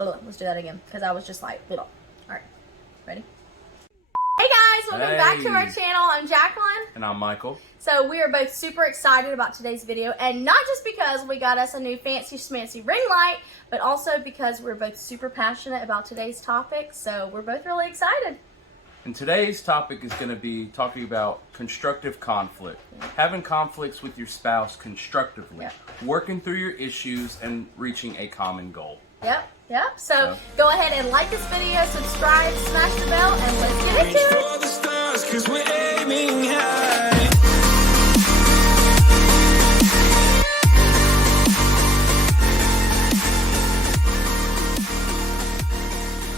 Let's do that again, because I was just like, all right, ready? Hey guys, welcome back to our channel. I'm Jacqueline. And I'm Michael. So we are both super excited about today's video, and not just because we got us a new fancy schmancy ring light, but also because we're both super passionate about today's topic, so we're both really excited. And today's topic is going to be talking about constructive conflict. Having conflicts with your spouse constructively. Working through your issues and reaching a common goal. Yep. So go ahead and like this video, subscribe, smash the bell, and let's get into it. For the stars, 'cause we're aiming high.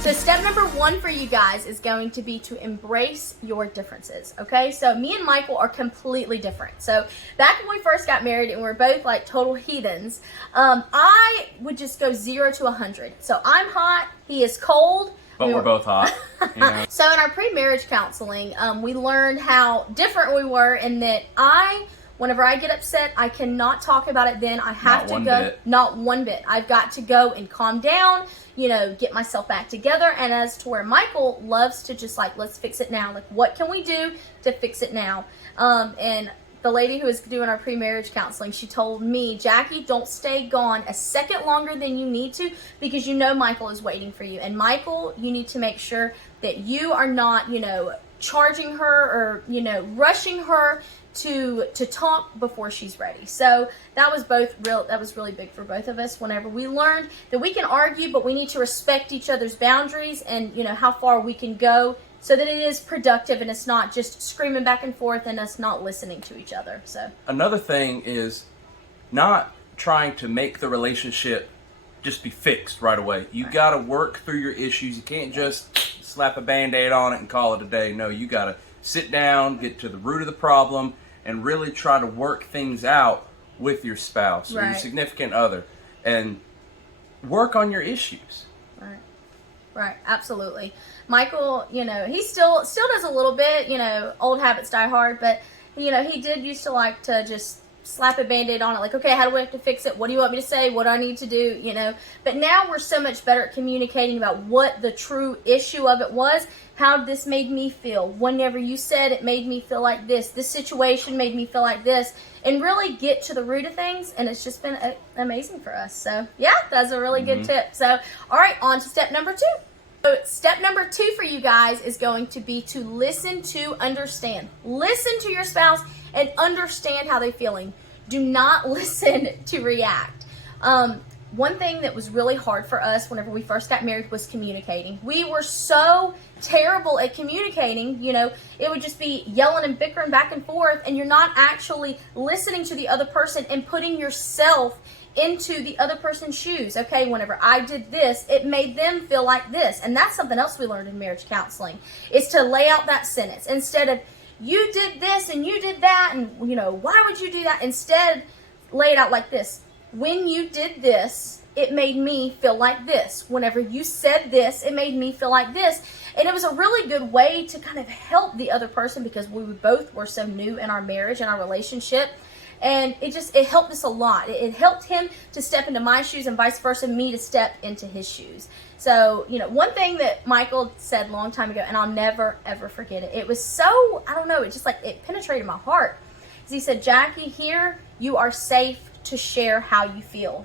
So step number one for you guys is going to be to embrace your differences, okay? So me and Michael are completely different. So back when we first got married and we were both like total heathens, I would just go 0 to 100. So I'm hot, he is cold. But we're both hot. You know? So in our pre-marriage counseling, we learned how different we were in that whenever I get upset, I cannot talk about it then. I have to go. Not one bit. I've got to go and calm down, get myself back together. And as to where Michael loves to just like, let's fix it now. Like, what can we do to fix it now? And the lady who was doing our pre-marriage counseling, she told me, Jackie, don't stay gone a second longer than you need to, because Michael is waiting for you. And Michael, you need to make sure that you are not, charging her or, rushing her to talk before she's ready. So that was really big for both of us whenever we learned that we can argue, but we need to respect each other's boundaries and how far we can go so that it is productive and it's not just screaming back and forth and us not listening to each other. So another thing is not trying to make the relationship just be fixed right away. You got to work through your issues. You can't just slap a Band-Aid on it and call it a day. No, you got to sit down, get to the root of the problem, and really try to work things out with your spouse or your significant other and work on your issues. Right, absolutely. Michael, he still does a little bit, old habits die hard, but, he did used to like to just slap a Band-Aid on it, like, okay, how do we have to fix it? What do you want me to say? What do I need to do? But now we're so much better at communicating about what the true issue of it was, how this made me feel. Whenever you said it made me feel like this situation made me feel like this, and really get to the root of things, and it's just been amazing for us. So, yeah, that's a really good tip. So, all right, on to step number 2. So step number 2 for you guys is going to be to listen to understand. Listen to your spouse and understand how they're feeling. Do not listen to react. One thing that was really hard for us whenever we first got married was communicating. We were so terrible at communicating, it would just be yelling and bickering back and forth, and you're not actually listening to the other person and putting yourself into the other person's shoes. Okay, whenever I did this, it made them feel like this. And that's something else we learned in marriage counseling, is to lay out that sentence. Instead of, you did this and you did that, and why would you do that? Instead, lay it out like this. When you did this, it made me feel like this. Whenever you said this, it made me feel like this. And it was a really good way to kind of help the other person, because we both were so new in our marriage and our relationship. And it helped us a lot. It helped him to step into my shoes and vice versa, me to step into his shoes. So, one thing that Michael said a long time ago, and I'll never, ever forget it. It was so, I don't know, it penetrated my heart. He said, Jackie, here you are safe to share how you feel.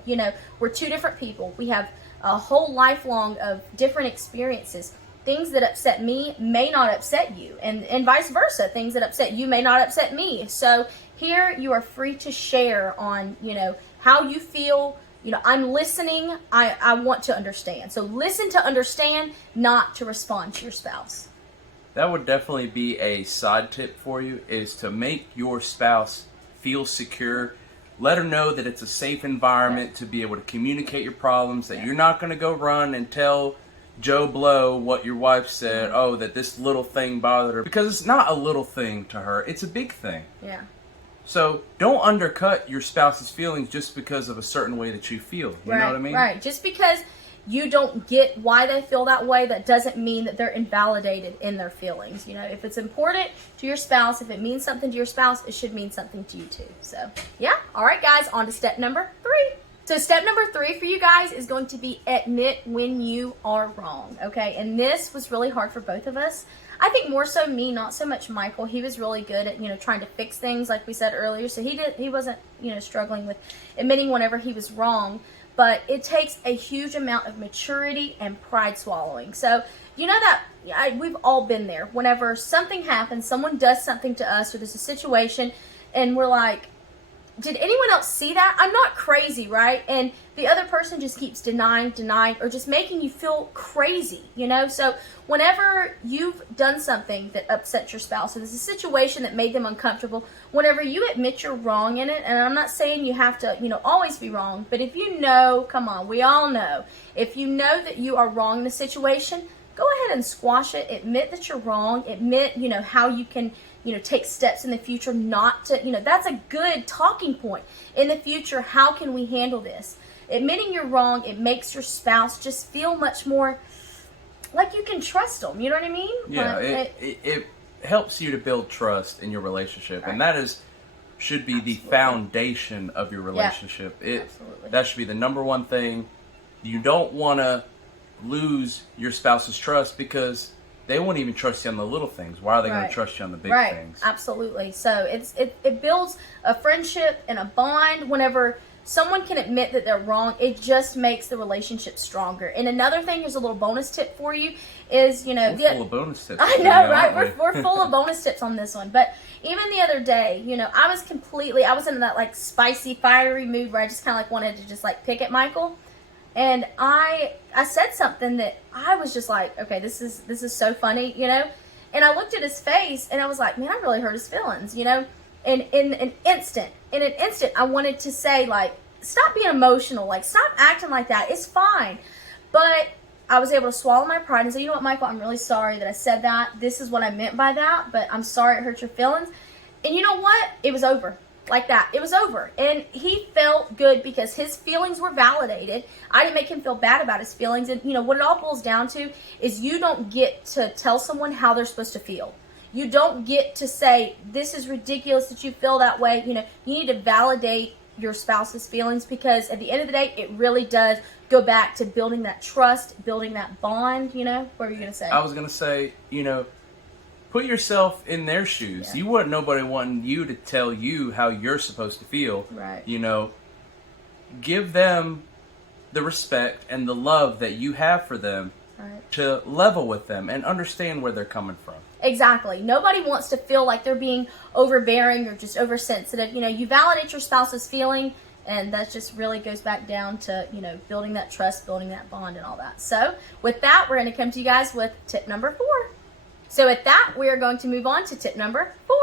We're two different people. We have a whole lifelong of different experiences. Things that upset me may not upset you, and vice versa. Things that upset you may not upset me. So here you are free to share on, how you feel. I'm listening. I want to understand. So listen to understand, not to respond to your spouse. That would definitely be a side tip for you, is to make your spouse feel secure. Let her know that it's a safe environment to be able to communicate your problems, that you're not going to go run and tell Joe Blow what your wife said, that this little thing bothered her. Because it's not a little thing to her, it's a big thing. Yeah. So don't undercut your spouse's feelings just because of a certain way that you feel. You know what I mean? Right. Just because you don't get why they feel that way, that doesn't mean that they're invalidated in their feelings. If it's important to your spouse, if it means something to your spouse, it should mean something to you too. So, yeah. All right, guys, on to step number 3. So step number 3 for you guys is going to be admit when you are wrong, okay? And this was really hard for both of us. I think more so me, not so much Michael. He was really good at, trying to fix things like we said earlier. So he wasn't, struggling with admitting whenever he was wrong. But it takes a huge amount of maturity and pride swallowing. So, we've all been there. Whenever something happens, someone does something to us, or there's a situation, and we're like, did anyone else see that? I'm not crazy, right? And the other person just keeps denying, or just making you feel crazy, So whenever you've done something that upsets your spouse, or there's a situation that made them uncomfortable, whenever you admit you're wrong in it, and I'm not saying you have to, always be wrong, but if you know, come on, we all know, if you know that you are wrong in a situation, go ahead and squash it. Admit that you're wrong. Admit, how you can take steps in the future not to, that's a good talking point. In the future, how can we handle this? Admitting you're wrong, it makes your spouse just feel much more like you can trust them. You know what I mean? Yeah, it helps you to build trust in your relationship. Right. And that should be the foundation of your relationship. Yeah, absolutely. That should be the number one thing. You don't want to lose your spouse's trust because they won't even trust you on the little things. Why are they going to trust you on the big things? Absolutely. So it builds a friendship and a bond. Whenever someone can admit that they're wrong, it just makes the relationship stronger. And another thing, here's a little bonus tip for you, is, we're full of bonus tips. I know, right? We're full of bonus tips on this one. But even the other day, I was in that like spicy, fiery mood where I just kind of like wanted to just like pick at Michael. And I said something that I was just like, okay, this is so funny, And I looked at his face and I was like, man, I really hurt his feelings, And in an instant, I wanted to say, like, stop being emotional, like, stop acting like that. It's fine. But I was able to swallow my pride and say, you know what, Michael, I'm really sorry that I said that. This is what I meant by that, but I'm sorry it hurt your feelings. And you know what? It was over. Like that. It was over. And he felt good because his feelings were validated. I didn't make him feel bad about his feelings. And, what it all boils down to is you don't get to tell someone how they're supposed to feel. You don't get to say, this is ridiculous that you feel that way. You need to validate your spouse's feelings because at the end of the day, it really does go back to building that trust, building that bond, What were you going to say? I was going to say, put yourself in their shoes. Yeah. You want nobody wanting you to tell you how you're supposed to feel. Right. Give them the respect and the love that you have for them to level with them and understand where they're coming from. Exactly. Nobody wants to feel like they're being overbearing or just oversensitive. You validate your spouse's feeling, and that just really goes back down to, building that trust, building that bond and all that. So with that, we're going to come to you guys with tip number 4. So with that, we are going to move on to tip number 4.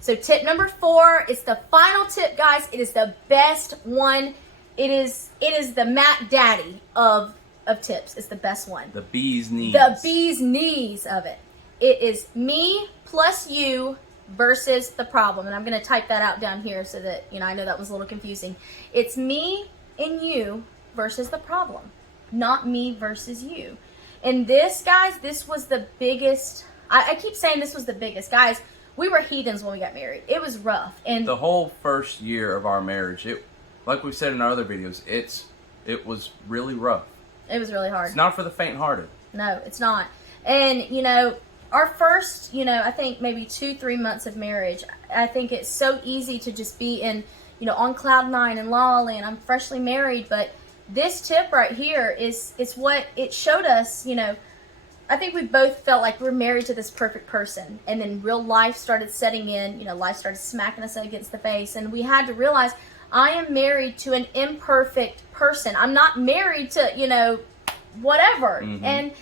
So tip number 4 is the final tip, guys. It is the best one. It is the Mac Daddy of tips. It's the best one. The bee's knees. The bee's knees of it. It is me plus you versus the problem. And I'm going to type that out down here so that, I know that was a little confusing. It's me and you versus the problem, not me versus you. And this, guys, this was the biggest. I keep saying this was the biggest. Guys, we were heathens when we got married. It was rough. And the whole first year of our marriage, like we've said in our other videos, it was really rough. It was really hard. It's not for the faint-hearted. No, it's not. And, our first, I think maybe 2-3 months of marriage, I think it's so easy to just be in, on cloud 9 and la la land. I'm freshly married, but this tip right here is what it showed us. I think we both felt like we're married to this perfect person, and then real life started setting in. Life started smacking us against the face, and we had to realize I am married to an imperfect person. I'm not married to whatever. Mm-hmm. And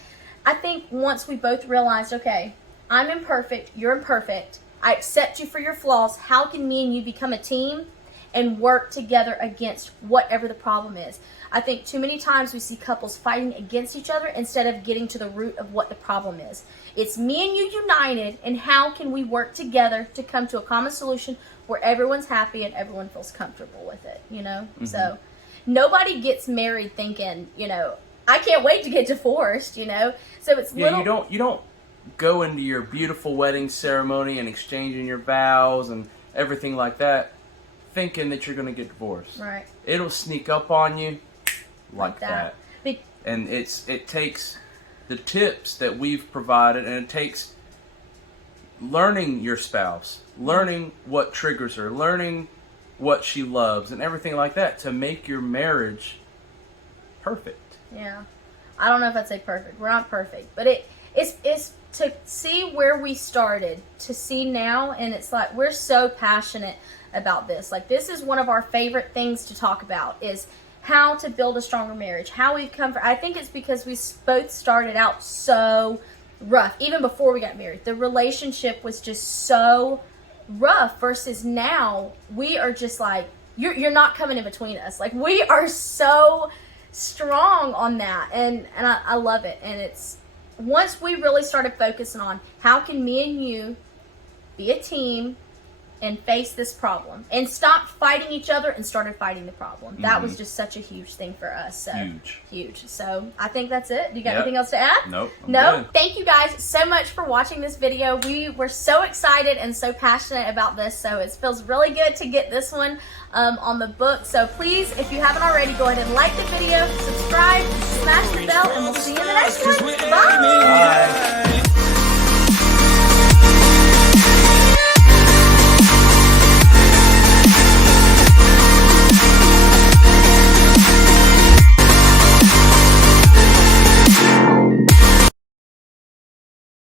I think once we both realized, okay, I'm imperfect, you're imperfect, I accept you for your flaws. How can me and you become a team and work together against whatever the problem is? I think too many times we see couples fighting against each other instead of getting to the root of what the problem is. It's me and you united, and how can we work together to come to a common solution where everyone's happy and everyone feels comfortable with it, Mm-hmm. So nobody gets married thinking, I can't wait to get divorced, So it's you don't go into your beautiful wedding ceremony and exchanging your vows and everything like that thinking that you're going to get divorced. Right. It'll sneak up on you like that. Be- And it takes the tips that we've provided, and it takes learning your spouse, learning what triggers her, learning what she loves, and everything like that to make your marriage perfect. Yeah. I don't know if I'd say perfect. We're not perfect. But it's to see where we started, to see now, and it's like we're so passionate about this. Like, this is one of our favorite things to talk about, is how to build a stronger marriage, how we've come for. I think it's because we both started out so rough, even before we got married. The relationship was just so rough, versus now we are just like, you're not coming in between us. Like, we are so strong on that, and I love it. And it's, once we really started focusing on how can me and you be a team and face this problem and stop fighting each other and started fighting the problem. That was just such a huge thing for us. So huge. So I think that's it. Do you got anything else to add? Nope. No. Thank you guys so much for watching this video. We were so excited and so passionate about this. So it feels really good to get this one on the book. So please, if you haven't already, go ahead and like the video, subscribe, smash the bell, and we'll see you in the next one. Bye.